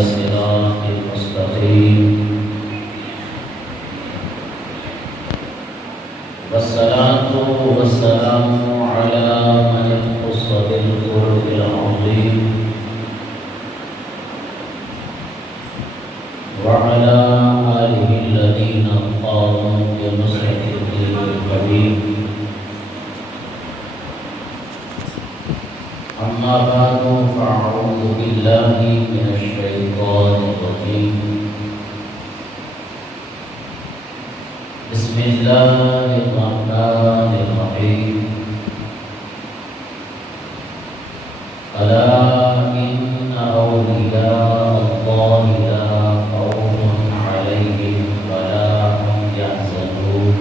الصراط المستقيم والصلاة والسلام على من اختص بالخلق العظيم وعلى آله الذين قاموا بنصرة الدين القويم أما بعد فأعوذ بالله من الشيطان الرجيم بسم الله الرحمن الرحيم ألا إن أولياء الله لا خوف عليهم ولا هم يحزنون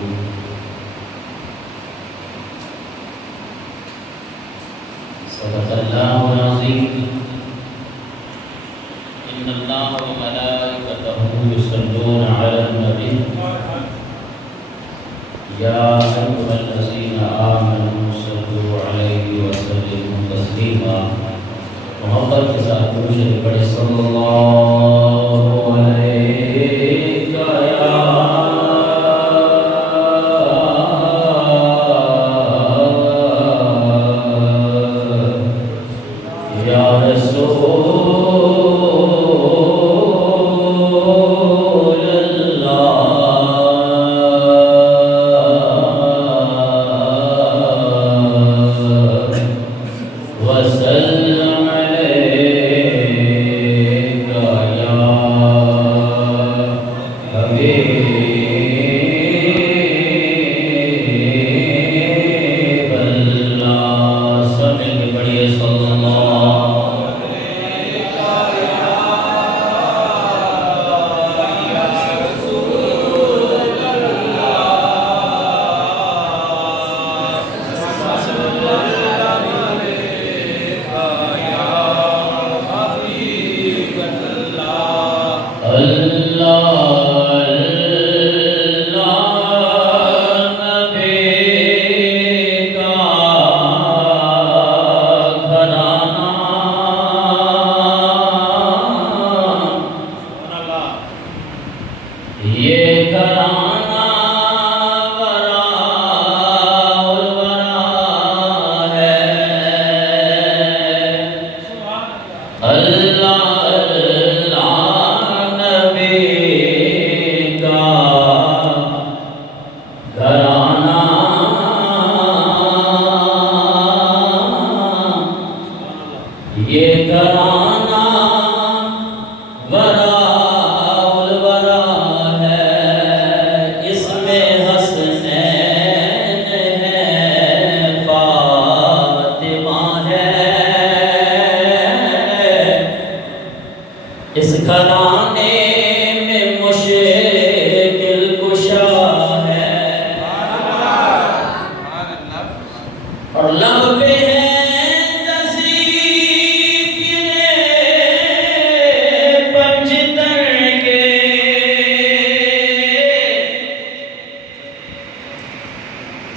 صدق الله العظيم إن الله وملائكته يصلون على النبي يا أيها الذين آمنوا صلوا عليه وسلموا تسليما محبت کے ساتھ درود پڑھیں صلی اللہ علیہ یا رسول اللہ وسلم عليك يا حبيب الله سب مل کے پڑھیے صلی اللہ اس گھرانے میں مشکل کشا ہے اور لب پہ ہے تصویر پنجتن کے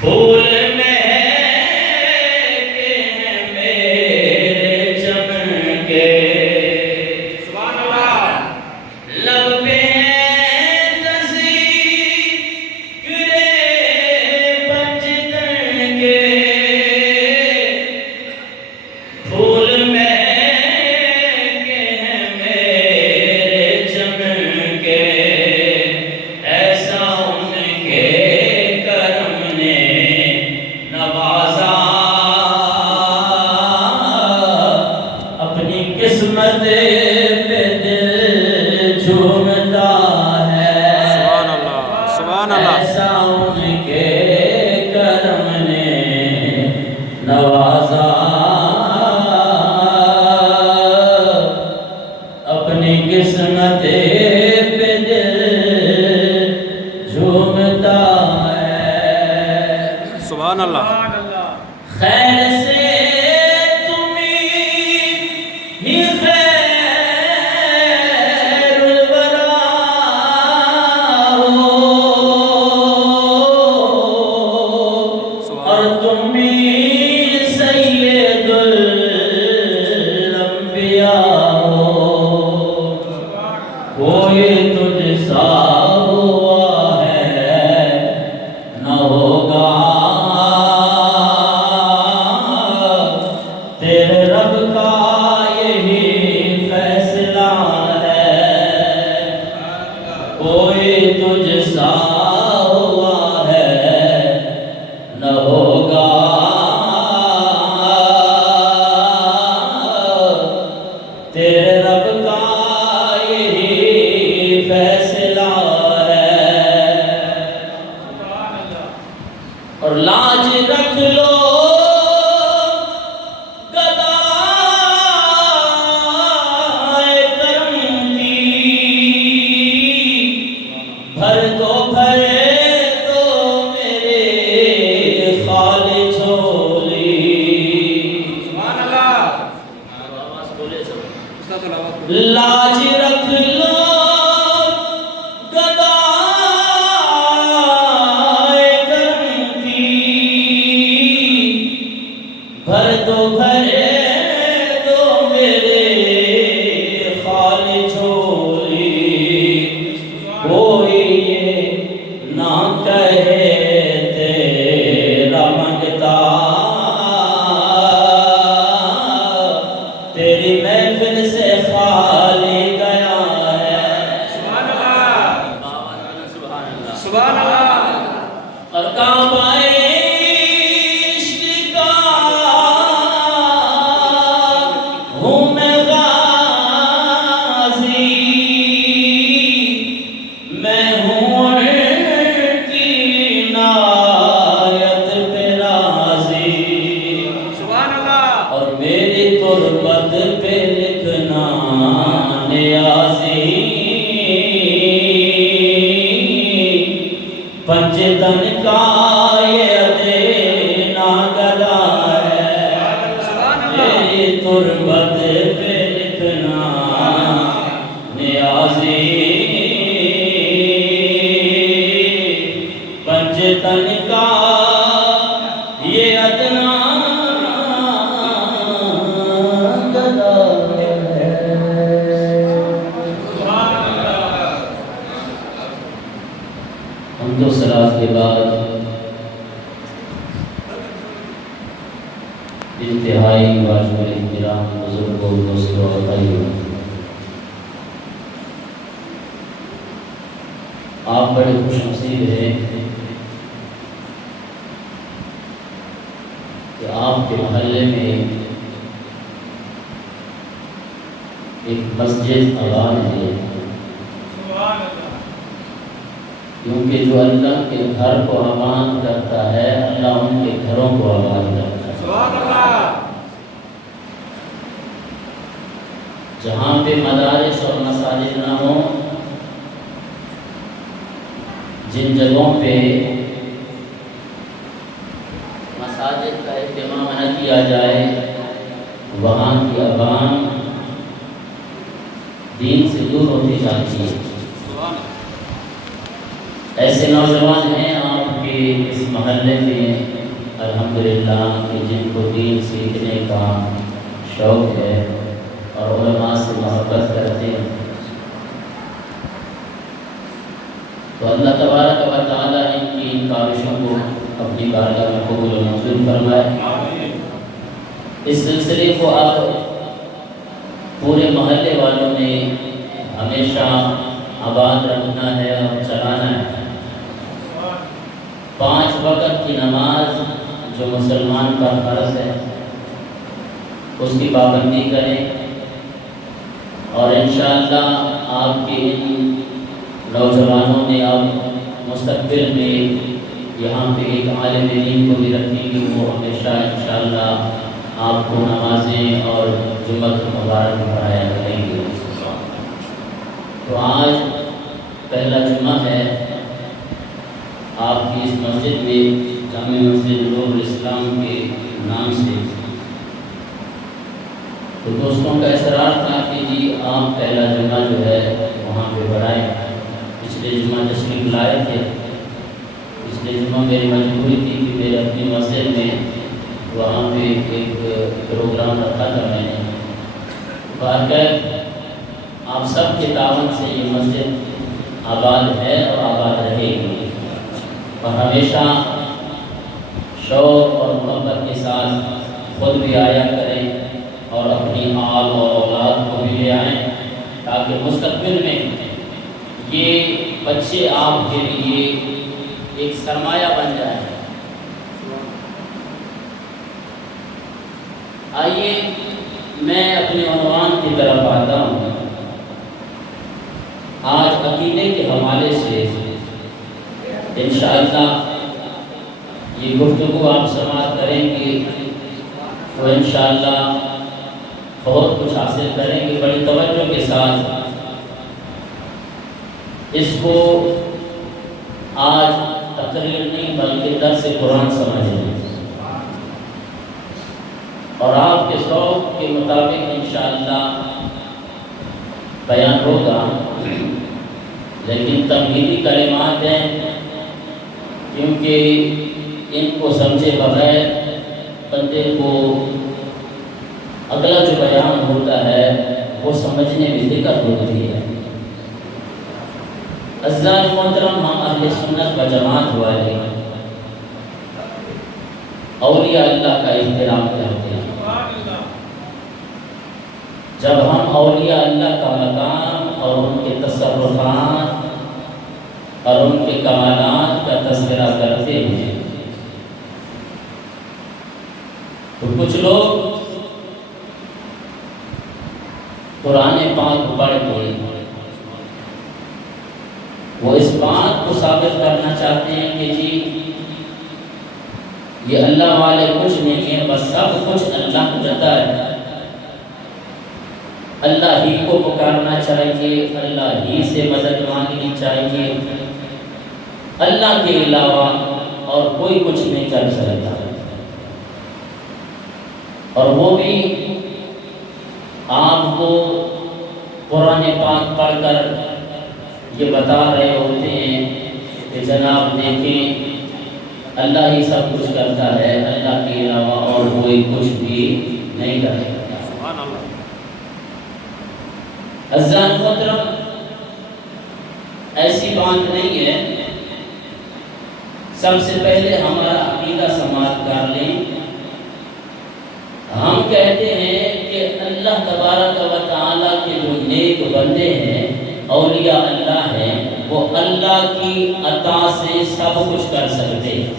پھول مہکے ہیں میرے چمن کے قسمت پہ دل جھومتا ہے سبحان اللہ ایسا ان کے کرم نے نوازا اپنی قسمت پہ دل جھومتا ہے سبحان اللہ خیر سے رب کا یہی فیصلہ ہے، اور لاج رکھ لو لاج رکھ لو گدائے کرم کی، بھر دو میرے خالی جھولی، کوئی یہ نہ کہے تیرا منگتا، تیری محفل سے خالی گیا ہے۔ سبحان اللہ، سبحان اللہ۔ اور کعبہ عشق کا ہوں میں غازی، میں ہوں ان کی عنایت پہ راضی، سبحان اللہ۔ اور میری تربت پہ لکھنا نیازی، پنجتن کا یہ ادینا گدا ہے، میری تربت پہ لکھنا نیازی، پنجتن کا یہ ادنا گدا ہے۔ حمد و صلاۃ کے بعد انتہائی واجب الاحترام بزرگوں، دوستوں اور بھائیوں، آپ بڑے خوش نصیب ہیں کہ آپ کے محلے میں ایک مسجد آباد ہے، کیونکہ جو اللہ کے گھر کو آباد کرتا ہے، اللہ ان کے گھروں کو آباد کرتا ہے۔ سبحان اللہ۔ جہاں پہ مدارس اور مساجد نہ ہوں، جن جگہوں پہ مساجد کا اہتمام نہ کیا جائے، وہاں کی عوام دین سے دور ہوتی جاتی ہے۔ ایسے نوجوان ہیں آپ کے اس محلے میں الحمدللہ کہ جن کو دین سیکھنے کا شوق ہے اور علماء سے محبت کرتے ہیں، تو اللہ تبارک و تعالیٰ ان کی کاوشوں کو اپنی بارگاہ میں قبول و منظور فرمائے۔ اس سلسلے کو اب پورے محلے والوں نے ہمیشہ آباد رکھنا ہے اور چلانا ہے۔ 5 وقت کی نماز جو مسلمان کا فرض ہے، اس کی پابندی کریں، اور انشاءاللہ آپ کے ان نوجوانوں نے اب مستقبل میں یہاں پہ ایک عالم دین کو بھی رکھیں گے، وہ ہمیشہ انشاءاللہ آپ کو نمازیں اور جمعہ مبارک پڑھایا کریں گے۔ تو آج پہلا جمعہ ہے آپ کی اس مسجد میں، جامع مسجد نور الاسلام کے نام سے، تو دوستوں کا اصرار تھا کہ جی آپ پہلا جمعہ جو ہے وہاں پہ بڑھائیں۔ پچھلے جمعہ تشریف لائے تھے، پچھلے جمعہ میری مجبوری تھی کہ میرے اپنی مسجد میں وہاں پہ ایک پروگرام رکھا تھا میں نے۔ باقاعدہ آپ سب کے تعاون سے یہ مسجد آباد ہے اور آباد رہے گی، اور ہمیشہ شوق اور محبت کے ساتھ خود بھی آیا کریں اور اپنی آل اور اولاد کو بھی لے آئیں، تاکہ مستقبل میں یہ بچے آپ کے لیے ایک سرمایہ بن جائیں۔ آئیے میں اپنے عنوان کی طرف آتا ہوں۔ آج عقیدے کے حوالے سے انشاءاللہ یہ گفتگو آپ سماعت کریں گے تو انشاءاللہ بہت کچھ حاصل کریں گے۔ بڑی توجہ کے ساتھ اس کو آج تقریر نہیں بلکہ درس قرآن سمجھیں اور آپ کے ذوق کے مطابق انشاءاللہ بیان ہوگا، لیکن تمہیدی کلمات ہیں کیونکہ ان کو سمجھے بغیر بندے کو اگلا جو بیان ہوتا ہے وہ سمجھنے میں دقت ہوتی ہے۔ عزیزان محترم، ہم اہل سنت و جماعت والے اولیاء اللہ کا احترام کرتے ہیں۔ جب ہم اولیاء اللہ کا مقام اور ان کے تصرفات اور ان کے کمالات کا تذکرہ کرتے ہیں تو کچھ لوگ قرآن پاک پڑھ کے وہ اس بات کو ثابت کرنا چاہتے ہیں کہ جی یہ اللہ والے کچھ نہیں ہیں، بس سب کچھ اللہ کو دیتا ہے، اللہ ہی کو پکارنا چاہیے، اللہ ہی سے مدد مانگنی چاہیے، اللہ کے علاوہ اور کوئی کچھ نہیں کر سکتا۔ اور وہ بھی آپ کو قرآن پاک پڑھ کر یہ بتا رہے ہوتے ہیں کہ جناب دیکھیں اللہ ہی سب کچھ کرتا ہے، اللہ کے علاوہ اور کوئی کچھ بھی نہیں کر سکتا۔ عزیزان محترم، ایسی بات نہیں ہے۔ سب سے پہلے ہمارا عقیدہ سماعت کر لیں۔ ہم کہتے ہیں کہ اللہ تبارک و تعالیٰ کے جو نیک بندے ہیں، اولیاء اللہ ہیں، وہ اللہ کی عطا سے سب کچھ کر سکتے ہیں۔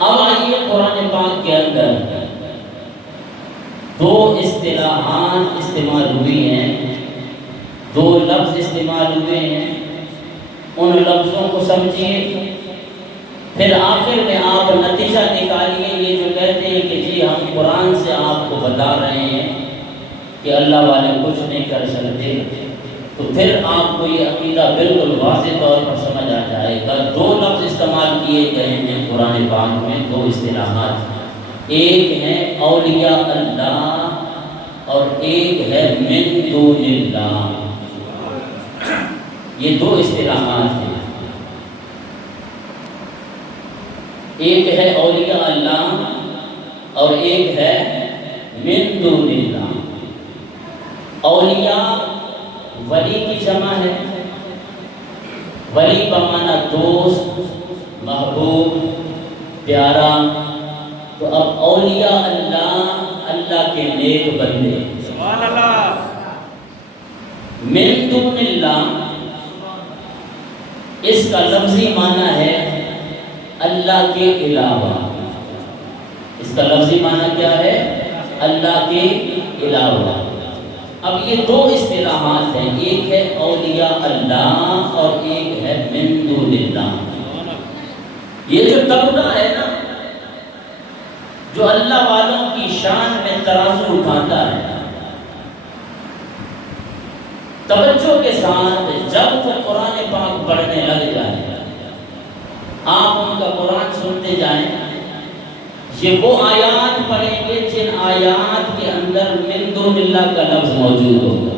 اب آئیے قرآن پاک کے اندر دو اصطلاحات استعمال ہوئی ہیں، دو لفظ استعمال ہوئے ہیں، ان لفظوں کو سمجھیے، پھر آخر میں آپ نتیجہ نکالیے۔ یہ جو کہتے ہیں کہ جی ہم قرآن سے آپ کو بتا رہے ہیں کہ اللہ والے کچھ نہیں کر سکتے، تو پھر آپ کو یہ عقیدہ بالکل واضح طور پر سمجھ آ جائے گا۔ دو لفظ استعمال کیے گئے ہیں قرآن پاک میں، دو اصطلاحات، ایک ہے اولیاء اللہ اور ایک ہے من دون اللہ۔ یہ دو اصطلاحات ہیں، ایک ہے اولیاء اللہ اور ایک ہے من دون اللہ۔ اولیاء ولی کی جمع ہے، ولی بمعنی دوست، محبوب، پیارا۔ تو اب اولیاء اللہ، اللہ کے نیک بندے۔ سبحان اللہ۔ من دون اللہ، اس کا لفظی معنی ہے اللہ کے علاوہ۔ اس کا لفظی معنی کیا ہے؟ اللہ کے علاوہ۔ اب یہ دو اصطلاحات ہیں، ایک ہے اولیاء اللہ اور ایک ہے من دون اللہ۔ یہ جو طبقہ ہے نا جو اللہ والوں کی شان میں ترازو اٹھاتا ہے، توجہ کے ساتھ جب وہ قرآن پاک پڑھنے لگ جائے، آپ ان کا قرآن سنتے جائیں، یہ وہ آیات پڑھیں گے جن آیات کے اندر من دون اللہ کا لفظ موجود ہوگا۔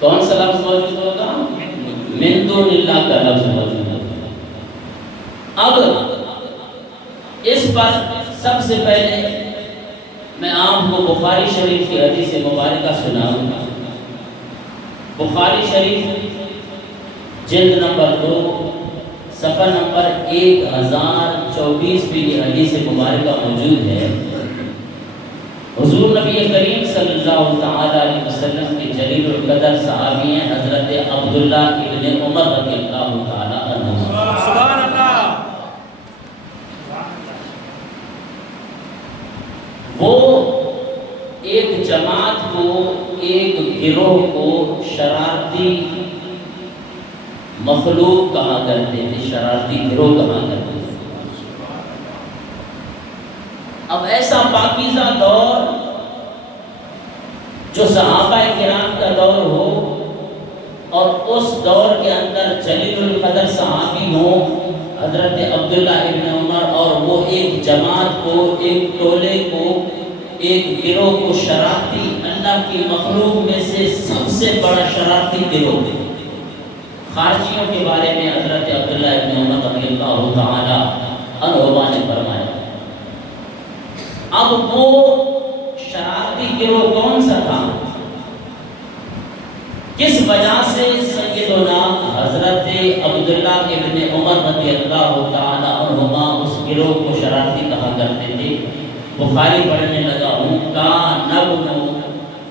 کون سا لفظ موجود ہوگا؟ من دون اللہ کا لفظ موجود ہوگا۔ اب اس پر سب سے پہلے میں آپ کو بخاری شریف کی حدیث مبارکہ سناؤں گا۔ بخاری شریف جلد نمبر 2 صفحہ نمبر 1024 پہ یہ حدیث مبارکہ موجود ہے۔ حضور نبی کریم صلی اللہ تعالی علیہ وسلم کے جلیل القدر صحابی ہیں حضرت عبداللہ ابن عمر رضی اللہ تعالی عنہ۔ سبحان اللہ۔ وہ ایک جماعت کو، ایک گروہ کو شرارتی مخلوق کہا کرتے تھے، شرارتی گروہ کہا کرتے تھے۔ اب ایسا پاکیزہ دور جو صحابہ کرام کا دور ہو اور اس دور کے اندر جلیل القدر صحابی ہوں حضرت عبداللہ ابن عمر، اور وہ ایک جماعت کو، ایک ٹولے کو، ایک گروہ کو شرارتی، اللہ کی مخلوق میں سے سب سے بڑا شرارتی گروہ ہے۔ خارجیوں کے بارے میں حضرت عبداللہ ابن عمر رضی اللہ تعالی عنہما نے فرمایا۔ اب وہ شرارتی گروہ کون سا تھا؟ کس وجہ سے سیدنا حضرت عبداللہ ابن عمر رضی اللہ تعالی عنہما اس گروہ کو شرارتی کہا کرتے تھے؟ بخاری پڑھنے لگا ہوں، کان ابن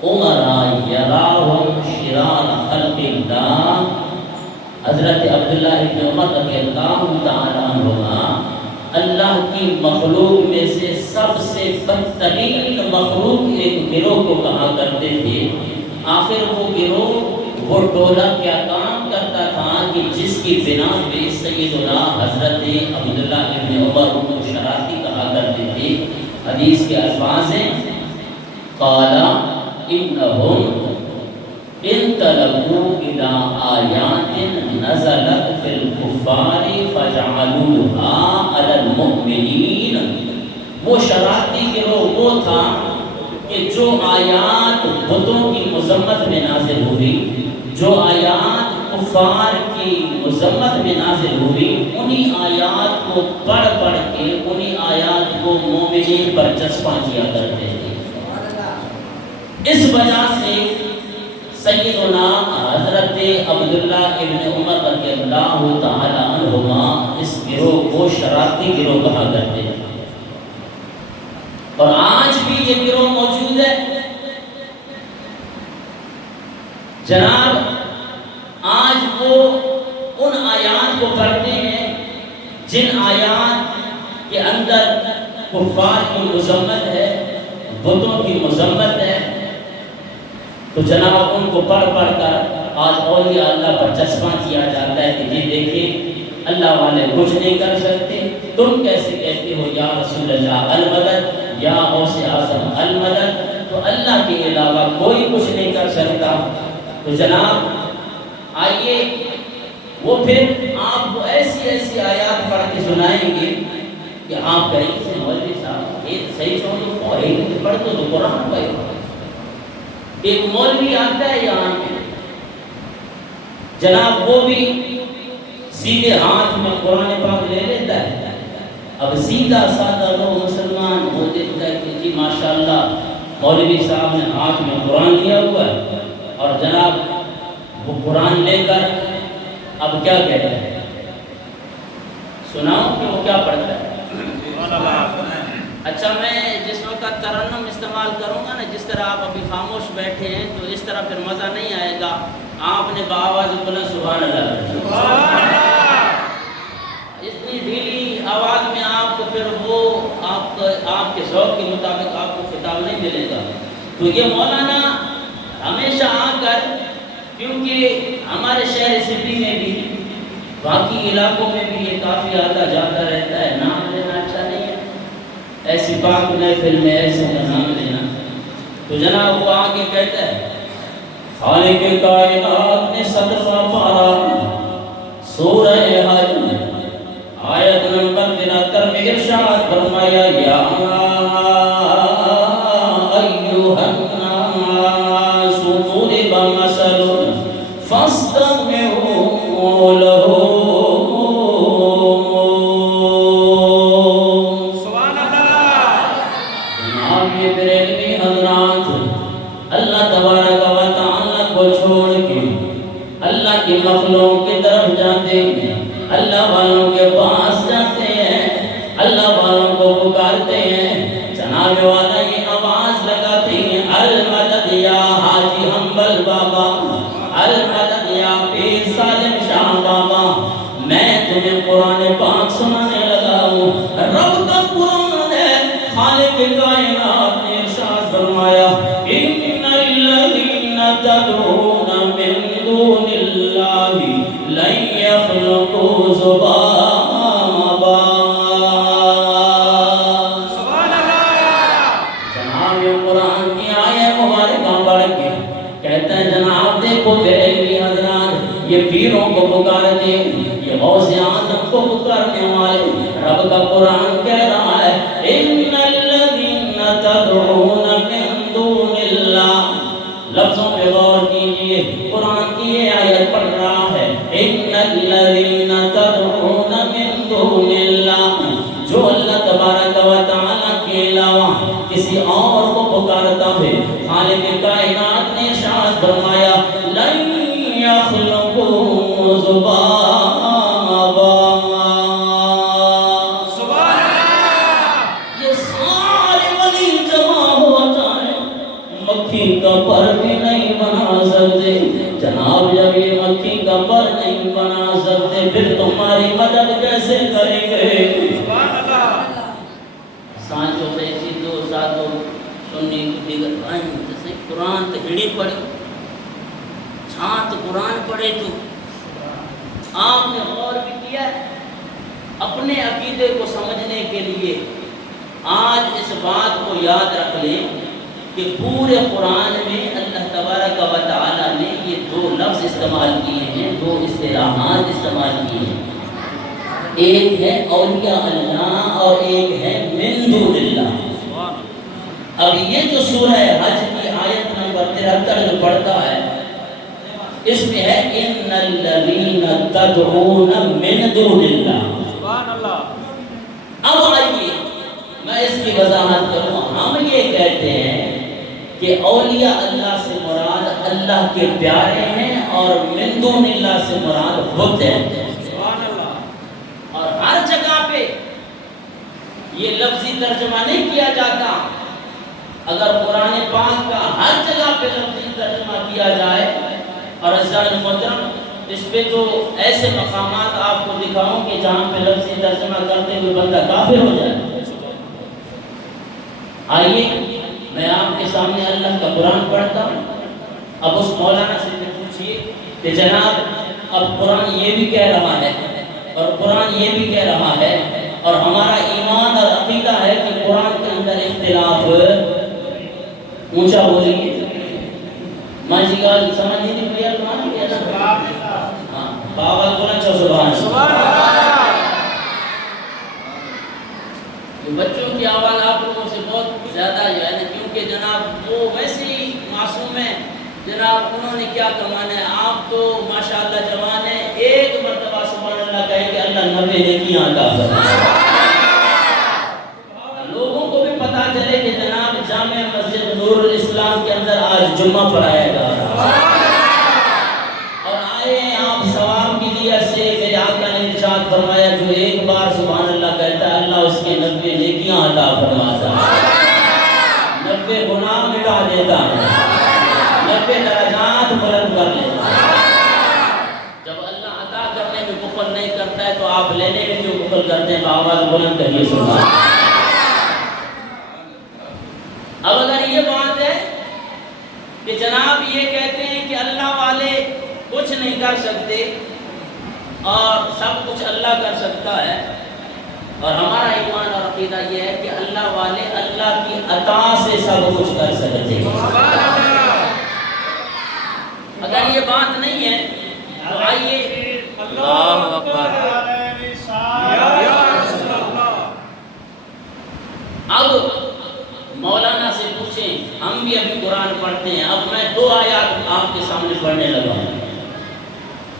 عمر یراہم شرار خلق اللہ، حضرت عبداللہ ابن عمر رضی اللہ تعالی عنہما اللہ کی مخلوق میں سے سب سے بدترین مخلوق ایک گروہ کو کہا کرتے تھے۔ آخر وہ گروہ، وہ ٹولہ کیا کام کرتا تھا کہ جس کی بنا پہ سیدنا حضرت عبداللہ ابن عمر کو شرارتی کہا کرتے تھے؟ حدیث کے الفاظ ہیں، قال انہم انطلقوا الى آیات نزلت فی الکفار فجعلوها علی المؤمنین۔ وہ شرارتی گروہ وہ تھا کہ جو آیات بتوں کی مذمت میں نازل ہوئی، جو آیات کفار کی مذمت میں نازل ہوئی، انہی آیات کو پڑھ پڑھ کے انہی آیات کو مومنین پر چسپاں کیا کرتے تھے۔ اس وجہ سے سیدنا حضرت عبداللہ ابن عمر رضی اللہ تعالی عنہما اس گروہ کو شرارتی گروہ کہا کرتے تھے۔ اور آج بھی یہ گروہ موجود ہے جناب۔ آج وہ ان آیات کو پڑھتے ہیں جن آیات کے اندر کفار کی مذمت ہے، بتوں کی مذمت ہے، تو جناب ان کو پڑھ پڑھ کر آج اولیاء اللہ پر چسپاں کیا جاتا ہے کہ جی دیکھیں اللہ والے کچھ نہیں کر سکتے، تم کیسے کہتے ہو یا رسول اللہ المدد، یا غوث اعظم المدد، تو اللہ کے علاوہ کوئی کچھ نہیں کر سکتا۔ تو جناب آئیے وہ پھر آپ کو ایسی ایسی آیات پڑھ کے سنائیں گے کہ آپ کہیں کہ مولوی صاحب یہ صحیح چھوڑو، پڑھ تو قرآن پڑھو۔ ایک مولوی آتا ہے یہاں پہ جناب، وہ بھی سیدھے ہاتھ میں قرآن پاک لے لیتا ہے۔ اب سیدھا سادہ لوگ مسلمان وہ دیکھتا ہے کہ جی ماشاءاللہ مولوی صاحب نے ہاتھ میں قرآن لیا ہوا ہے، اور جناب وہ قرآن لے کر اب کیا کہتا ہے؟ سناؤ کہ وہ کیا پڑھتا ہے؟ اچھا میں جس وقت ترنم استعمال کروں گا نا، جس طرح آپ ابھی خاموش بیٹھے ہیں تو اس طرح پھر مزہ نہیں آئے گا۔ آپ نے بآواز بلند سبحان اللہ، اتنی ڈھیلی آواز میں آپ کو پھر وہ آپ کے ذوق کے مطابق آپ کو خطاب نہیں ملے گا۔ تو یہ مولانا ہمیشہ آ کر، کیونکہ ہمارے شہر سٹی میں بھی باقی علاقوں میں بھی یہ کافی آتا جاتا رہتا ہے، نام لینا اچھا نہیں ہے ایسی پاک محفل میں ایسے کا نام لینا۔ تو جناب وہ آگے کہتا ہے، خالق کائنات نے 17واں پارہ سورہ حج آیت نمبر 73 میں ارشاد فرمایا، یا ایھا الناس ضرب مثل فاستمعوا لہ۔ مخلوق کی طرف جاتے ہیں، اللہ والوں کے پاس جاتے ہیں، اللہ والوں کو پکارتے ہیں، جناب والا یہ آواز لگاتے ہیں، المدد یا حاجی حنبل بابا، المدد یا پیر سالم شاہ بابا، میں تمہیں قرآن پاک سنانے لگا ہوں۔ رب کا قرآن ہے، خالق کائنات نے ارشاد فرمایا ان الذین تدعون من دون اللہ لن یخلقوا ذبابا۔ سبحان اللہ۔ جناب یہ قرآن کی آیت مبارکہ پڑھ کے کہتے ہیں جناب دیکھو بریلوی حضرات یہ پیروں کو پکارتے، یہ غوث اعظم کو پکارنے والے رب کا قرآن کہہ رہا ہے ان الذین تدعون من دون اللہ۔ لفظوں پہ غور کیجئے، قرآن کی یہ آیت پڑھ رہا ہے ان الذین تدعون من دون اللہ، جو اللہ تبارک و تعالیٰ کے علاوہ کسی اور کو پکارتا ہے، خالق کائنات نے ارشاد فرمایا لن یخلقوا ذبابا۔ سبحان اللہ۔ یہ سارے ولی جمع ہو جائیں مکھی کا پر بھی نہیں بنا سکتے۔ جناب جب یہ مکھی کا پر نہیں بنا سکتے پھر تمہاری مدد کیسے کریں گے؟ سبحان اللہ۔ سانچوں سے سیدھو ساتھو سنی دیگر بھائیں جیسے قرآن تہڑی پڑھی چھانت قرآن پڑھے تو آپ نے غور بھی کیا ہے اپنے عقیدے کو سمجھنے کے لیے۔ آج اس بات کو یاد رکھ لیں کہ پورے قرآن میں اللہ تبارک و تعالیٰ نے یہ دو لفظ استعمال کیے ہیں، دو اصطلاحات استعمال کیے ہیں، ایک ہے اولیاء اللہ اور ایک ہے من دون اللہ۔ اب یہ جو سورہ حج کی آیت نمبر 73 جو پڑھتا ہے اس میں ہے ان الذین تدعون من دون اللہ۔ سبحان اللہ۔ اب آئیے میں اس کی وضاحت کروں۔ ہم یہ کہتے ہیں کہ اولیاء اللہ سے مراد اللہ کے پیارے ہیں اور من دون اللہ سے مراد بت ہیں۔ سبحان اللہ۔ اور ہر جگہ پہ یہ لفظی ترجمہ نہیں کیا جاتا۔ اگر قرآن پاک کا ہر جگہ پہ لفظی ترجمہ کیا جائے، اور عزیزان محترم اس پہ تو ایسے مقامات آپ کو دکھاؤں کہ جہاں پہ لفظی ترجمہ کرتے ہوئے بندہ کافر ہو جائے۔ آئیے میں آپ کے سامنے اللہ کا قرآن پڑھتا ہوں۔ اب اس مولانا سے پوچھئے کہ جناب اب قرآن یہ بھی کہہ رہا ہے اور قرآن یہ بھی کہہ رہا ہے اور ہمارا ایمان اور عقیدہ ہے کہ قرآن کے اندر اختلاف، اونچا بولیے ماں جی کا سمجھ نہیں پڑیا قرآن کے اندر۔ ہاں بابا بولنا چاہو سبحان اللہ۔ بچوں کی آواز آپ لوگوں سے بہت زیادہ جو ہے نا، کیونکہ جناب وہ ویسے ہی معصوم ہیں جناب، انہوں نے کیا کمانا ہے، آپ تو ماشاءاللہ جوان ہیں، ایک مرتبہ سبحان اللہ کہے کہ اللہ 90 نیکیاں عطا فرمائے۔ لوگوں کو بھی پتا چلے کہ جناب جامع مسجد نور الاسلام کے اندر آج جمعہ پڑھایا گا، اور آئے آپ ثواب کی لیے سے میرے آقا نے ارشاد فرمایا جو ایک بار سبحان اللہ کہتا ہے اللہ اس کے 90 نیکیاں عطا فرماتا ہے، 90 گناہ مٹا دیتا ہے، 90 درجات بلند کر لیتا ہے۔ جب اللہ عطا کرنے میں بخل نہیں کرتا ہے تو آپ لینے میں کیوں بخل کرتے ہیں؟ آواز بلند کریے سبحان اللہ۔ اب اگر یہ بات ہے کہ جناب یہ کہتے ہیں کہ اللہ والے کچھ نہیں کر سکتے اور سب کچھ اللہ کر سکتا ہے، اور ہمارا ایمان اور عقیدہ یہ ہے کہ اللہ والے اللہ کی عطا سے سب کچھ کر سکتے ہیں، اگر یہ بات نہیں ہے تو آئیے اللہ اکبر۔ اب مولانا سے پوچھیں، ہم بھی ابھی قرآن پڑھتے ہیں، اب میں 2 آیات آپ کے سامنے پڑھنے لگا ہوں،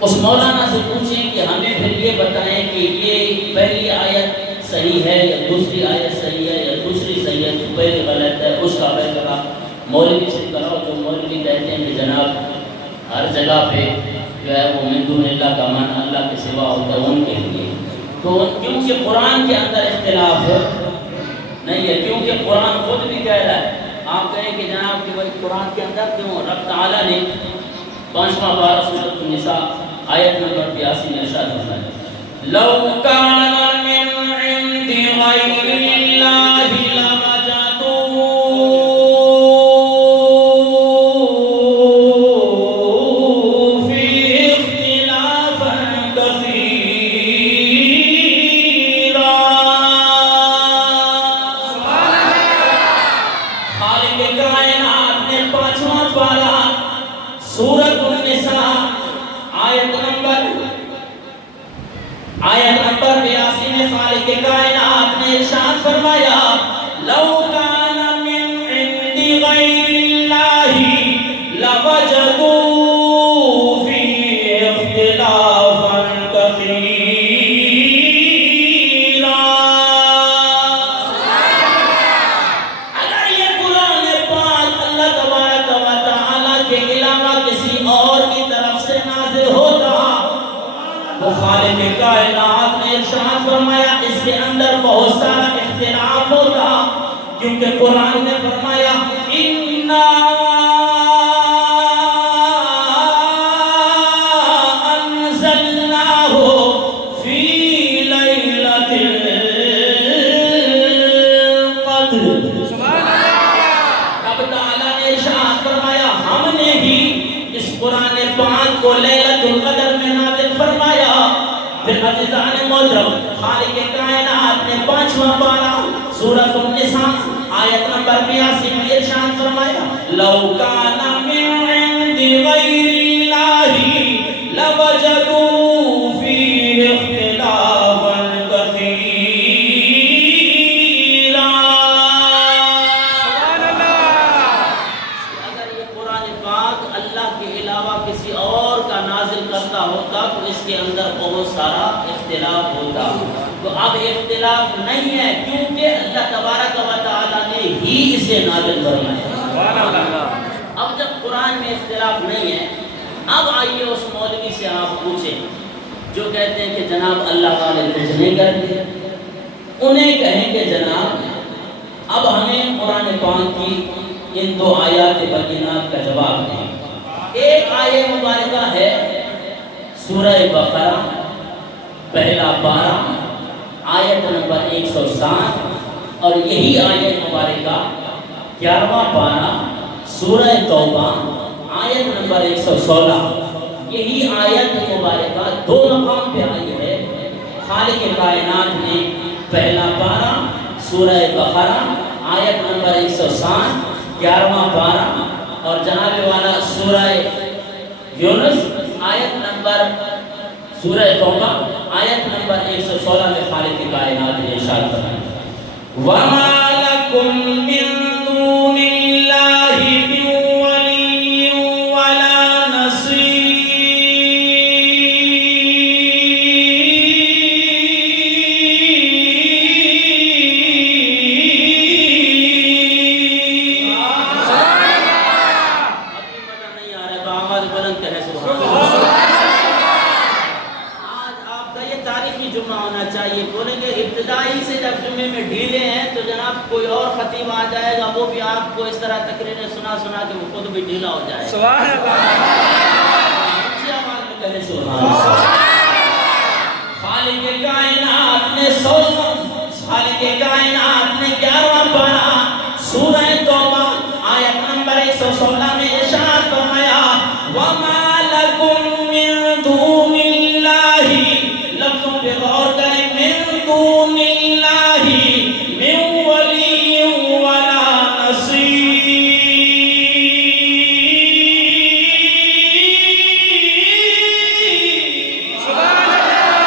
اس مولانا سے پوچھیں کہ ہمیں پھر یہ بتائیں کہ یہ پہلی آیت صحیح ہے یا دوسری آیت صحیح ہے یا دوسری صحیح ہے، جو پہلی غلط ہے اس کا فیصلہ مولوی سے کراؤ۔ جو مولوی کہتے ہیں کہ جناب ہر جگہ پہ جو ہے وہ من دون اللہ کا معنی اللہ کے سوا ہوتا ہے ان کے لیے، تو کیونکہ قرآن کے اندر اختلاف نہیں ہے، کیونکہ قرآن خود بھی کہہ رہا ہے۔ آپ کہیں کہ جناب کہ بھائی قرآن کے اندر کیوں؟ رب تعالیٰ نے 5واں پارہ سورۃ النساء آیت نمبر 82 میں ارشاد فرمایا لو کان من عند غیر اللہ لوجدوا سورۃ النساء آیت نمبر 82 میں خالق کائنات نے ارشاد فرمایا لو کان من عند غیر اللہ لوجدوا فیہ اختلافا کثیرا۔ اگر یہ قرآن پاک اللہ تبارک و تعالی کے علاوہ کسی اور کی طرف سے نازل ہوتا تو خالق کائنات نے ارشاد فرمایا اس کے اندر بہت سارا اختلاف ہوتا، کیونکہ قرآن نے فرمایا اِنَّا أَنزَلْنَاهُ فِي لَيْلَةِ الْقَدْرِ۔ اب تعالیٰ نے ارشاد فرمایا ہم نے ہی اس قرآن پاک کو لیلۃ القدر میں نازل فرمایا۔ پھر عزیزان محترم خالق کائنات نے 5واں پارہ سورۃ النساء آیت نمبر 82 میں ارشاد فرمایا لو کان من عند غیر اللہ لوجدوا فیہ اختلافا کثیرا۔ سبحان اللہ۔ اگر یہ قرآن پاک اللہ کے علاوہ کسی اور کا نازل کرتا ہوتا تو اس کے اندر بہت سارا اختلاف ہوتا، تو اب اختلاف نہیں ہے کیونکہ اللہ تبارک و تعالی نے ہی اسے نازل فرمایا۔ اب جب قرآن میں اختلاف نہیں ہے، اب آئیے اس مولوی سے آپ پوچھیں جو کہتے ہیں کہ جناب اللہ والے کچھ نہیں کرتے، انہیں کہیں کہ جناب اب ہمیں قرآن پاک کی ان 2 آیات بینات کا جواب دیں۔ ایک آیت مبارکہ ہے سورہ بقرہ پہلا پارہ آیت نمبر 107، اور یہی آیت مبارکہ 11واں پارہ سورہ توبہ آیت نمبر 116۔ یہی آیت مبارکہ 2 مقام پہ آئی ہے۔ خالق کائنات نے پہلا پارہ سورہ بقرہ آیت نمبر 107 11واں پارہ، اور جناب والا سورہ یونس آیت نمبر سورہ توبہ آیت نمبر 116 میں خالق کائنات نے ارشاد فرمایا وَمَا لَكُم مِّن دُونِ اللَّهِ مِن وَلِيٍّ وَلَا ابتدائی سے جب جمعے میں ڈھیلے ہیں تو جناب کوئی اور خطیب آ جائے گا، وہ بھی آپ کو اس طرح تقریریں سنا سنا کے وہ خود بھی ڈھیلا ہو جائے گا۔ سبحان اللہ۔ خالق کائنات نے 11واں پارہ سورہ توبہ آیت نمبر 116 میں ارشاد فرمایا وَمَا لَكُم مِّن دُونِ اللَّهِ، لفظوں پہ غور کریں، من دون اللہ من ولی ولا نصیر۔ سبحان اللہ۔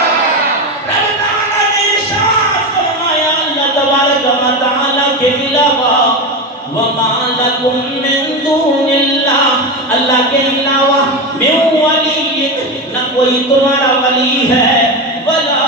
رب تعالیٰ نے ارشاد فرمایا اللہ تبارک و تعالیٰ کے علاوہ وما لکم من دون اللہ، اللہ کے علاوہ من ولی، نہ کوئی تمہارا ولی ہے ولا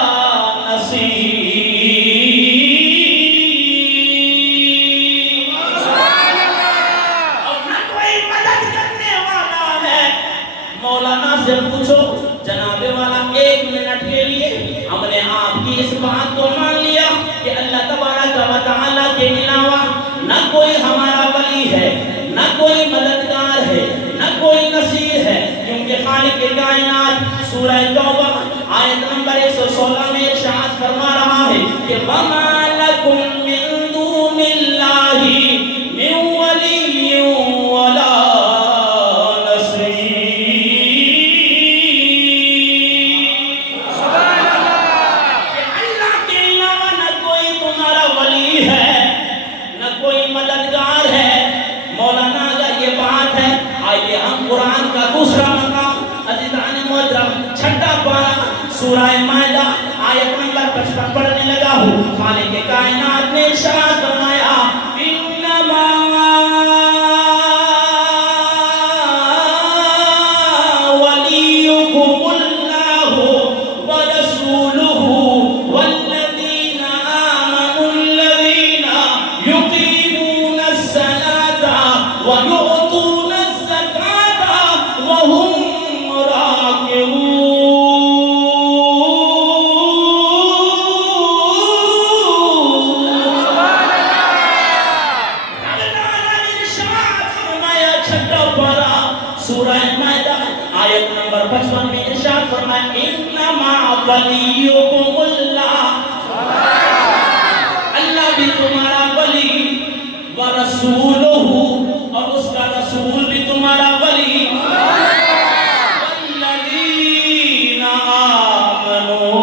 مولانا سے پوچھو جناب والا 1 منٹ کے لیے ہم نے آپ کی اس بات کو مان لیا کہ اللہ تبارک و تعالی کے علاوہ نہ کوئی ہمارا ولی ہے، نہ کوئی مددگار ہے، نہ کوئی نصیر ہے، کیونکہ خالق کائنات سورہ توبہ آیت نمبر 116 میں ارشاد فرما رہا ہے کہ وَمَا لَكُم مِّن دُونِ اللَّهِ مِن وَلِيٍّ وَلَا نَصِيرٍ۔ سبحان اللہ۔ کہ اللہ کے علاوہ نہ کوئی تمہارا ولی ہے، نہ کوئی مددگار ہے۔ مولانا اگر یہ بات ہے، آئیے ہم قرآن کا سورہ مائدہ آیت نمبر 55 پڑھنے لگا ہوں. خالق کائنات نے ارشاد فرمایا انما ولیکم اللہ ورسولہ والذین آمنوا الذین یقیمون الصلاۃ ویؤتون الزکاۃ وهم راکعون. سورہ مائدہ آیت نمبر 55 میں ارشاد فرمایا انما ولیکم اللہ، اللہ بھی تمہارا ولی، ورسولہ اور اس کا رسول بھی تمہارا ولی، والذین آمنوا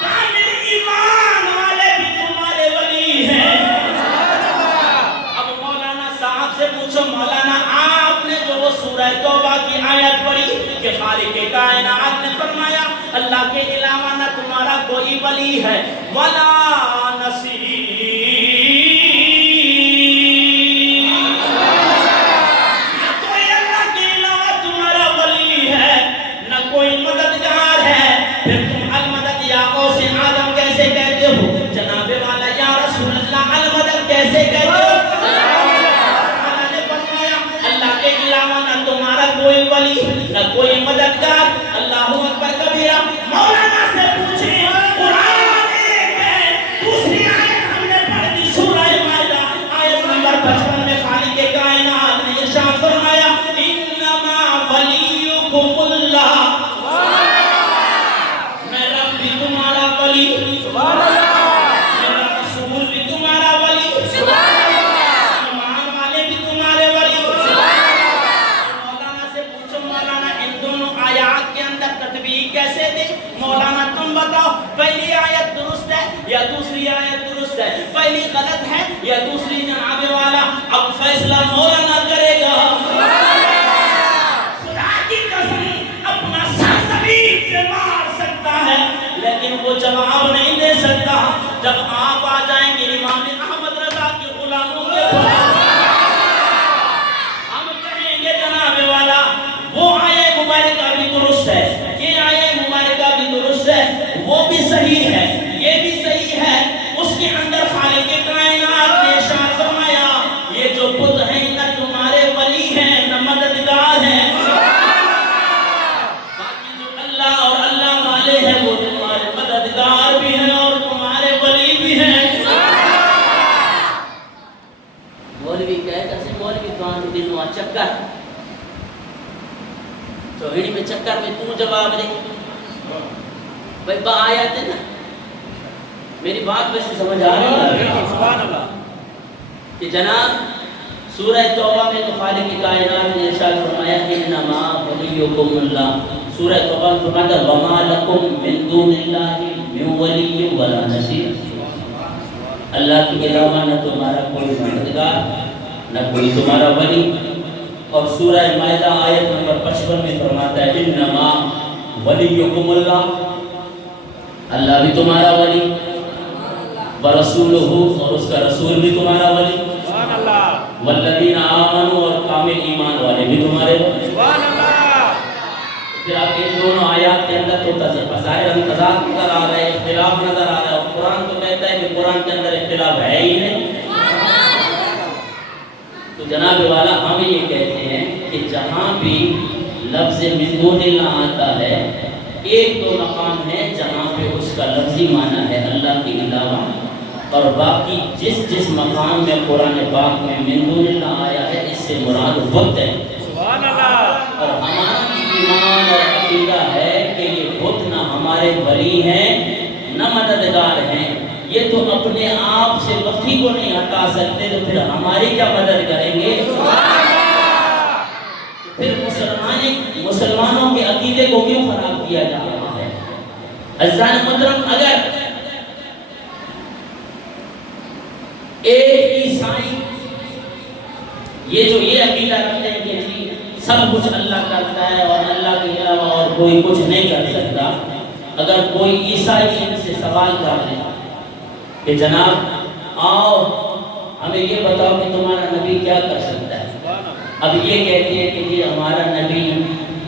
کامل ایمان والے بھی تمہارے ولی ہیں. سے پوچھو مولانا آپ نے جو وہ سورہ توبہ کی آیت پڑھی کہ خالق کائنات نے فرمایا اللہ کے علاوہ نہ تمہارا کوئی ولی ہے ولا نصیر، نہ کوئی اللہ کے علاوہ تمہارا ولی ہے نہ کوئی مددگار ہے. پھر تم المدد یا غوث اعظم کیسے کہتے ہو؟ جناب والا یا رسول اللہ المدد کیسے کہتے ہو؟ کوئی ولی نہ کوئی مددگار. اللہ اکبر کبیرہ. مولانا سے پوچھیں قرآن ایک ہے، دوسری آیت ہم نے پڑھ دی سورہ مائدہ آیت نمبر 55 میں خالق کائنات نے ارشاد فرمایا انما ولیکم اللہ، میں رب بھی تمہارا ولی، میرا رسول بھی تمہارا ولی، ایمان والے بھی تمہارے ولی. آیات کے اندر تطبیق کیسے دے؟ مولانا تم بتاؤ پہلی آیت درست ہے یا دوسری آیت درست ہے؟ پہلی غلط ہے یا دوسری جناب والا؟ اب فیصلہ مولانا کرے گا. خدا کی قسم اپنا سر زمین پہ مار سکتا ہے لیکن وہ جواب نہیں دے سکتا. جب آپ آ جائیں گے امام احمد رضا کے غلاموں کے پاس ہم کہیں گے جناب والا وہ آیے مبارکہ بھی درست ہے، یہ آیے مبارکہ بھی درست ہے، وہ بھی صحیح ہے، یہ بھی صحیح ہے. اس کے اندر خالق کائنات نے ارشاد فرمایا یہ جو بت ہیں نہ تمہارے ولی ہیں نہ مددگار ہیں، باقی جو اللہ اور اللہ والے ہیں وہ تمہارے مددگار بھی ہیں اور تمہارے ولی بھی ہیں. مولوی کہتا سے مولوی کان دل نو چکر چوہڑی میں چکر میں تو جواب دے بھائی با آیات ہے نا. میری بات ویسے سمجھ آ رہی ہے سبحان اللہ کہ جناب سورہ توبہ میں تو خالق کائنات نے ارشاد فرمایا انما ولیکم اللہ. سورہ توبہ میں فرمایا وما لکم من دون اللہ من ولی ولا نصیر، اللہ کے علاوہ نہ تمہارا کوئی مددگار نہ کوئی تمہارا ولی. اور سورہ مائدہ آیت نمبر 55 میں فرماتا ہے انما ولیکم اللہ، اللہ بھی تمہارا ولی، ورسولہ اور اس کا رسول بھی تمہارا ولی، والذین آمنوا اور کامل ایمان والے بھی تمہارے ولی. پھر آپ ان دونوں آیات کے اندر تو ظاہر تضاد نظر آ رہا ہے، اختلاف نظر آ رہا ہے. اور قرآن تو کہتا ہے کہ قرآن کے اندر اختلاف ہے ہی نہیں. تو جناب والا ہم یہ کہتے ہیں کہ جہاں بھی لفظ من دون اللہ آتا ہے ایک تو مقام ہے جہاں پہ اس کا لفظی معنی ہے اللہ کے علاوہ، اور باقی جس مقام میں قرآن پاک میں من دون اللہ آیا ہے اس سے مراد بت ہے. سبحان اللہ. اور ہمارا ایمان اور عقیدہ ہے کہ یہ بت نہ ہمارے ولی ہیں نہ مددگار ہیں، یہ تو اپنے آپ سے وقتی کو نہیں ہٹا سکتے تو پھر ہماری کیا مدد کریں گے؟ پھر مسلمانوں کے عقیدے کو کیوں خراب کیا جا رہا ہے؟ عزیزان محترم، اگر ایک عیسائی یہ عقیدہ رکھتے ہیں کہ سب کچھ اللہ کرتا ہے اور اللہ کے علاوہ اور کوئی کچھ نہیں کر سکتا. اگر کوئی عیسائی ان سے سوال کر لے کہ جناب آؤ ہمیں یہ بتاؤ کہ تمہارا نبی کیا کر سکتا ہے، اب یہ کہتے ہیں کہ یہ ہمارا نبی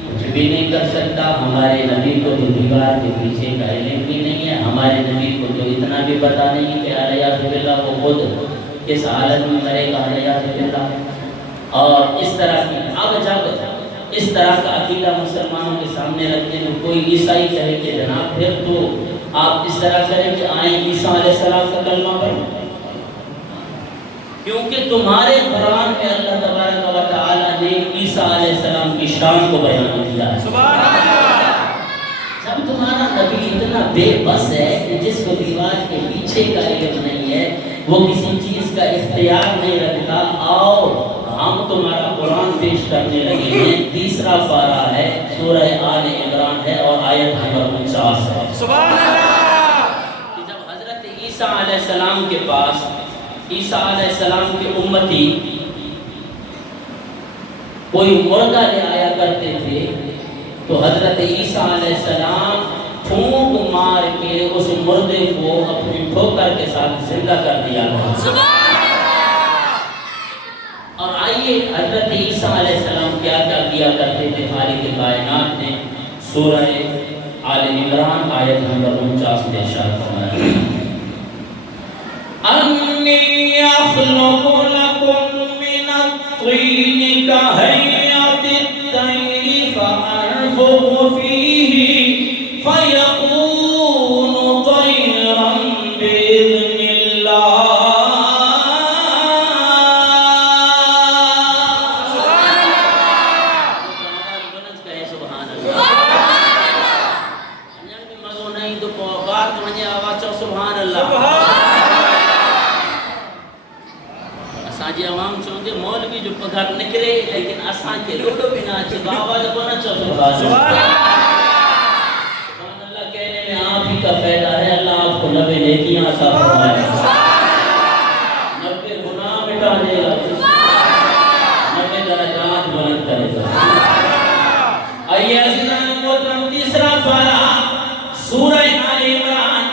کچھ بھی نہیں کر سکتا، ہمارے نبی کو تو دیوار کے پیچھے کا علم بھی نہیں ہے، ہمارے نبی کو تو اتنا بھی پتا نہیں ہے کہ علیہ باللہ وہ خود کس حالت میں مرے گا علیہ باللہ. اور اس طرح کی اب جب اس طرح کا عقیدہ مسلمانوں کے سامنے رکھتے ہیں کوئی عیسائی کہے کہ جناب پھر تو آپ اس طرح کریں کہ آئیں عیسیٰ علیہ السلام کا کلمہ پڑھیں، کیونکہ تمہارے قرآن میں اللہ تبارک و تعالیٰ نے عیسیٰ علیہ السلام کی شان کو بیان کیا ہے. سبحان اللہ. جب تمہارا نبی اتنا بے بس ہے کہ جس کو دیوار کے پیچھے کا علم نہیں ہے، وہ کسی چیز کا اختیار نہیں رکھتا، آؤ ہم تمہارا قرآن پیش کرنے لگے ہیں. تیسرا پارہ ہے، سورہ آل عمران ہے اور آیت نمبر 49 ہے. سبحان اللہ. کہ جب حضرت عیسیٰ علیہ السلام کے پاس عیسیٰ علیہ السلام کے امتی کوئی مردہ لے آیا کرتے تھے تو حضرت عیسیٰ علیہ السلام پھونک مار کے اس مردے کو اپنی ٹھوکر کے ساتھ زندہ کر دیا تھا. اور آئیے حضرت عیسیٰ علیہ السلام کیا کیا کرتے تھے خالق کائنات نے سورہ آل عمران آیت نمبر 49 میں ارشاد فرمایا انی اخلق لکم من الطین کہیئۃ الطیر فانفخ فیہ فیکون طیرا باذن اللہ. گھر نکلے لیکن آسان کے لوٹو بھی نہ اچھے آواز بنا چاہو سبحان اللہ کہنے میں آپ ہی کا فائدہ ہے. اللہ آپ کو 90 نیکیاں عطا فرمائے، 90 گناہ مٹا دے گا، 90 درجات بلند کرے گا. آئیے عزیزان محترم تیسرا پارہ سورہ آل عمران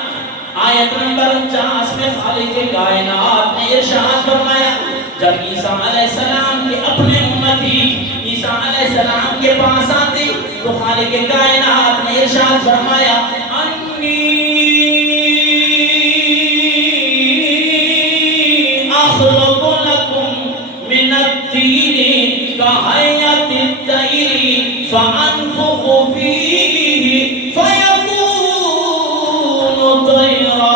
آیت نمبر 49 میں خالق کائنات نے ارشاد فرمایا جب عیسیٰ علیہ السلام کے اپنے امتی عیسیٰ علیہ السلام کے پاس آتے تو خالق کائنات نے ارشاد فرمایا انی اخلق لکم من الطین کہیئۃ الطیر فانفخ فیہ فیکون طیرا.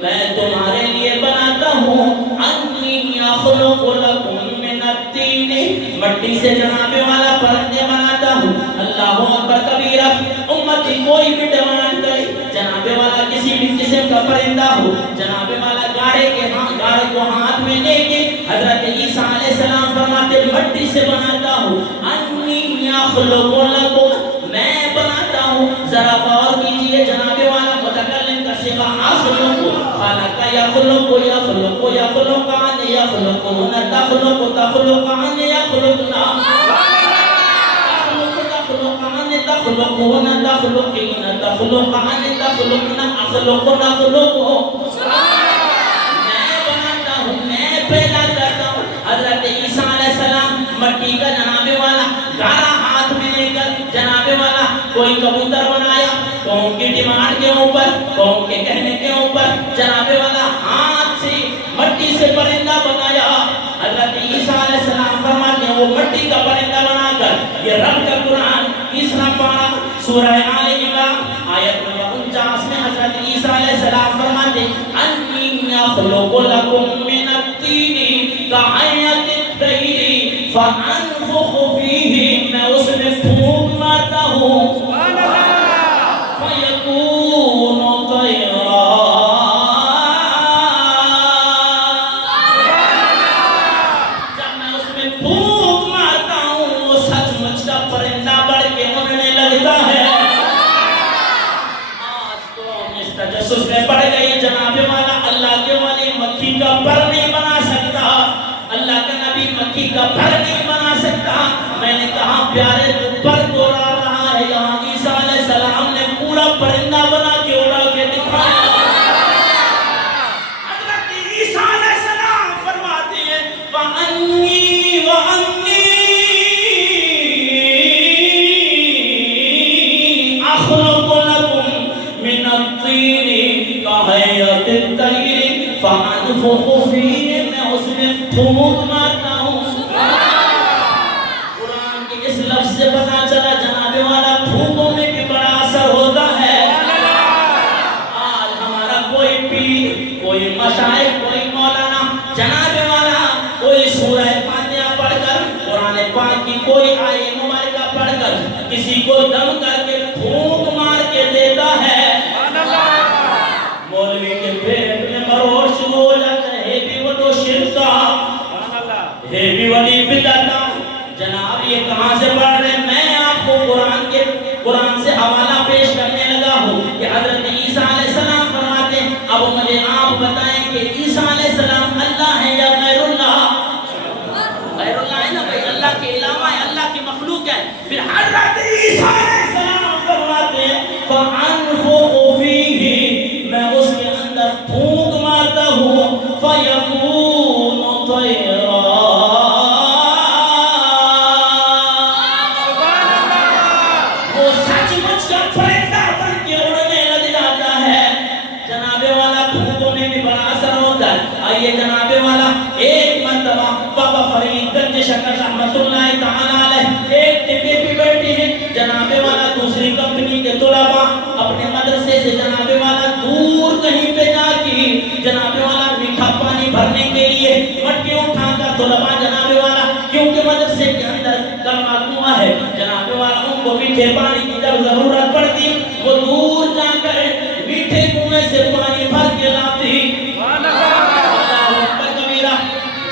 میں تمہارے لیے بناتا ہوں انی اخلق لکم من الطین مٹی سے جناب والا پرندے بناتا ہوں. اللہ اکبر کبیرہ. امتی کوئی بھی ڈیمانڈ کرے جناب والا کسی بھی قسم کا پرندہ ہو جناب والا گاڑے کو ہاتھ میں لے کے حضرت عیسیٰ علیہ السلام فرماتے مٹی سے بناتا ہوں انی اخلق لکم میں بناتا ہوں. ذرا غور کیجئے جناب والا متکلم کا صیغہ اخلق خلق یخلق یخلق یخلقان یخلقون تخلق تخلقان یخلقنا تخلقان تخلقون تخلقین تخلقان تخلقنا اخلق نخلق. میں بناتا ہوں میں پیدا کرتا ہوں. حضرت عیسیٰ علیہ السلام مٹی کا جناب والا گارا ہاتھ میں لے کر جناب والا کوئی کبوتر بنایا قوم کی ڈیمانڈ کے اوپر قوم کے کہنے کے اوپر جناب والا ہاتھ سے مٹی سے پرندہ بنایا. حضرت عیسیٰ علیہ السلام فرماتے ہیں وہ مٹی کا پرندہ بنا کر یہ رب کا قرآن تیسرا پارہ سورہ آل عمران آیت نمبر 49 میں حضرت عیسیٰ علیہ السلام فرماتے ہیں انی اخلق لکم من الطین کہیئۃ الطیر فانفخ فیہ میں اس میں پھونک مارتا ہوں فیکون طیرا. جب میں اس میں پھونک مارتا ہوں وہ سچ مچ کا پرندہ بڑھ کے کا پر نہیں بنا سکتا، اللہ کا نبی مکھی کا پر نہیں بنا سکتا۔ میں نے کہا پیارے تو پر تو اڑا رہا ہے، یہاں عیسیٰ علیہ السلام نے پورا پرندہ بنا کے اڑا کے دکھایا۔ حضرت عیسیٰ علیہ السلام فرماتے ہیں وَأَنِّي أَخْلُقُ لَكُم مِّنَ الطِّينِ كَهَيْئَةِ الطَّيْرِ فَأَنفُخُ فِيهِ، میں اس میں پھونک مارتا ہوں۔ قرآن کے اس لفظ سے پتا چلا جناب والا پھونکوں میں بھی بڑا اثر ہوتا ہے۔ آج ہمارا کوئی پیر، کوئی مشائخ، کوئی مولانا جناب والا کوئی سورہ فاتحہ پڑھ کر، قرآن پاک کی کوئی آیت مبارکہ پڑھ کر کسی کو دم کر کے پھونک مار کے دیتا ہے، مولوی کے پیٹ میں مروڑ شروع ہو جاتا ہے، بھی وہ تو شرکا ہے، بھی ولی بدعتا۔ جناب یہ کہاں سے پڑھ رہے ہیں؟ میں آپ کو قرآن سے حوالہ پیش کرنے لگا ہوں کہ حضرت عیسیٰ علیہ السلام فرماتے ہیں اب مجھے آپ بتائیں کہ عیسیٰ علیہ السلام اللہ ہے یا غیر اللہ؟ غیر اللہ ہے نا بھائی، اللہ کے علاوہ ہے، اللہ کی مخلوق ہے۔ پھر حضرت عیسیٰ علیہ السلام فرماتے ہیں فَأَنفُخُ فِيهِ، میں اس کے اندر پھونک مارتا ہوں فَيَكُونُ طَيْرًا، وہ سچ مچ کا پرندہ بن کے اڑنے لگ جاتا ہے۔ جناب والا پھونکوں میں بھی بڑا اثر ہوتا ہے۔ آئیے جناب والا ایک مرتبہ بابا فرید گنج شکر رحمت اللہ تعالیٰ علیہ ایک ٹپے پہ بیٹھے ہیں، جناب والا دوسری کمپنی کے طلباء اپنے مدرسے سے جناب والا دور کہیں پہ جا کے جناب والا میٹھا پانی بھرنے کے لیے مٹکے اٹھا کر طلباء جناب والا کیونکہ مدرسے کے اندر کلمہ کنواں ہے، جناب والا ان کو میٹھے پانی کی جب ضرورت پڑتی وہ دور جا کر میٹھے کنویں سے پانی بھر کے لاتی۔ اللہ اکبر کبیرہ،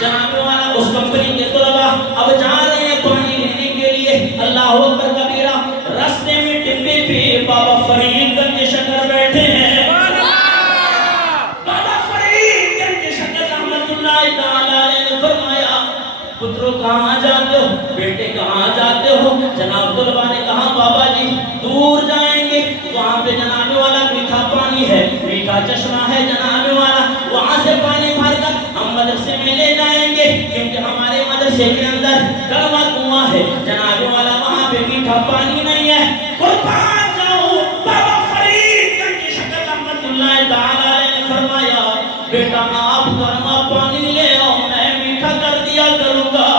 جناب والا اس کمپنی کے طلباء اب جا رہے ہیں پانی لینے کے لیے، اللہ اکبر کبیرہ، رستے میں ٹپے پہ بابا فرید گنج شکر بیٹھے ہیں۔ بابا فرید گنج شکر رحمت اللہ تعالیٰ علیہ نے فرمایا پترو کہاں جاتے ہو، بیٹے کہاں جاتے ہو؟ جناب طلباء نے کہا بابا جی دور جائیں گے، وہاں پہ جناب والا میٹھا پانی ہے، میٹھا چشمہ ہے جناب والا، وہاں سے پانی بھر کر ہم مدرسے میں لے جائیں گے کیونکہ ہمارے مدرسے کے اندر کلمہ کنواں ہے، جناب والا وہاں پہ میٹھا پانی نہیں ہے۔ قربان جاؤں، بابا فرید گنج شکر رحمت اللہ تعالیٰ علیہ نے فرمایا بیٹا آپ کلمہ پانی لے آؤ، میں میٹھا کر دیا کروں گا۔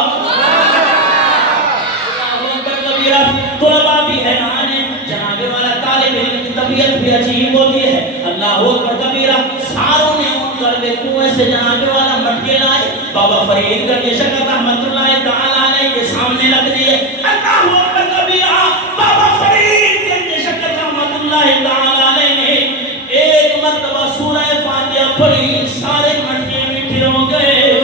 طلباء بھی حیران ہیں، جناب والا طالب علم کی طبیعت بھی عجیب ہوتی ہے۔ اللہ اکبر کبیرہ، ساروں نے ان کر کنویں سے جناب والا مٹکے لائے، بابا فرید گنج شکر رحمت اللہ تعالیٰ علیہ کے سامنے رکھ دیے۔ اللہ اکبر کبیرہ، بابا فرید گنج شکر رحمت اللہ تعالیٰ علیہ نے ایک مرتبہ سورہ فاتحہ پڑھی، سارے مٹکے میٹھے ہو گئے۔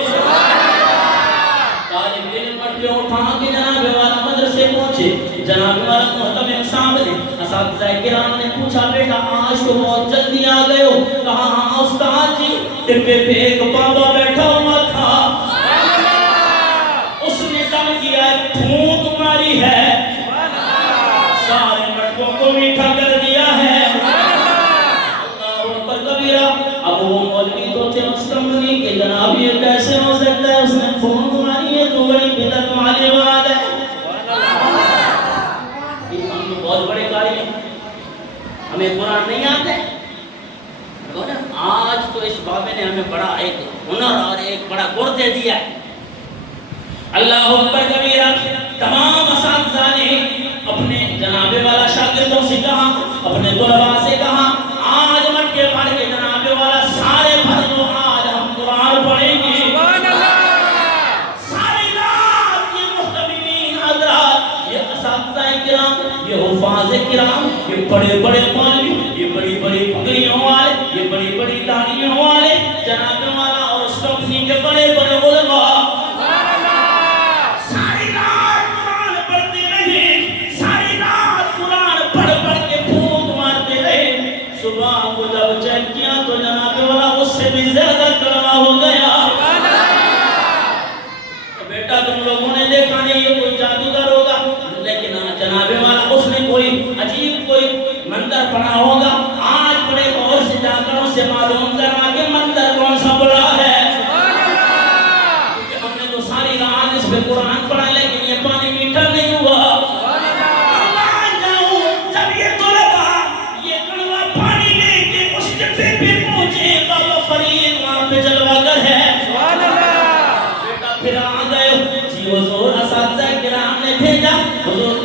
طالب علم مٹکے اٹھا کے جناب والا مدرسے پہنچے، جناب والا محتمم صاحب نے اساتذہ کرام نے پوچھا بیٹا آج تو بہت جلدی آ گئے ہو؟ کہا ہاں استاد جی، ٹپے پہ ایک بابا بیٹھا ہوا تھا، اس نے دم کیا ہے، پھونک ماری ہے، سارے مٹکوں کو میٹھا کر دیا ہے۔ اللہ اکبر کبیرہ، اب وہ مولوی تو تھے اس کمپنی کے، جناب یہ کیسے ہو سکتا ہے، اس نے پھونک ماری ہے تو بڑی بدعت والی بات ہے۔ بہت بڑے قاری ہیں، ہمیں قرآن نہیں آتے۔ آج تو اس بابے نے ہمیں بڑا ایک ہنر اور ایک بڑا گر دے دیا ہے۔ اللہ اکبر کبیرہ، تمام اساتذہ نے اپنے جناب والا شاگردوں سے کہا، اپنے طلباء سے کہا آج مٹکے بھر کے جناب والا سارے بھر دو، آج ہم قرآن پڑھیں گے۔ سارے رات یہ محتممین حضرات، یہ اساتذہ کرام، یہ حفاظ کرام، یہ بڑے بڑے مولوی، یہ بڑی بڑی پگڑیوں والے، یہ بڑی بڑی داڑھیوں والے جناب والا اور اس کمپنی کے بڑے بڑے علماء ساری رات قرآن پڑھتے رہے، ساری رات قرآن پڑھ پڑھ کے پھونک مارتے رہے۔ صبح کو جب چیک کیا تو جناب والا اس سے بھی زیادہ کڑوا ہو گیا۔ سے معلوم کرنا کہ مندر کون سا بڑا ہے. کیونکہ ہم نے تو ساری رات اس پہ قرآن پڑھا لیکن یہ پانی میٹھا نہیں ہوا. جب یہ طلبا یہ کڑوا پانی لے کے اس ڈبے پہ پہنچے بابا فرید وہاں پہ جلوہ گر ہے. بیٹا پھر آ گئے جی حضور اساتذہ کرام نے بھیجا. حضور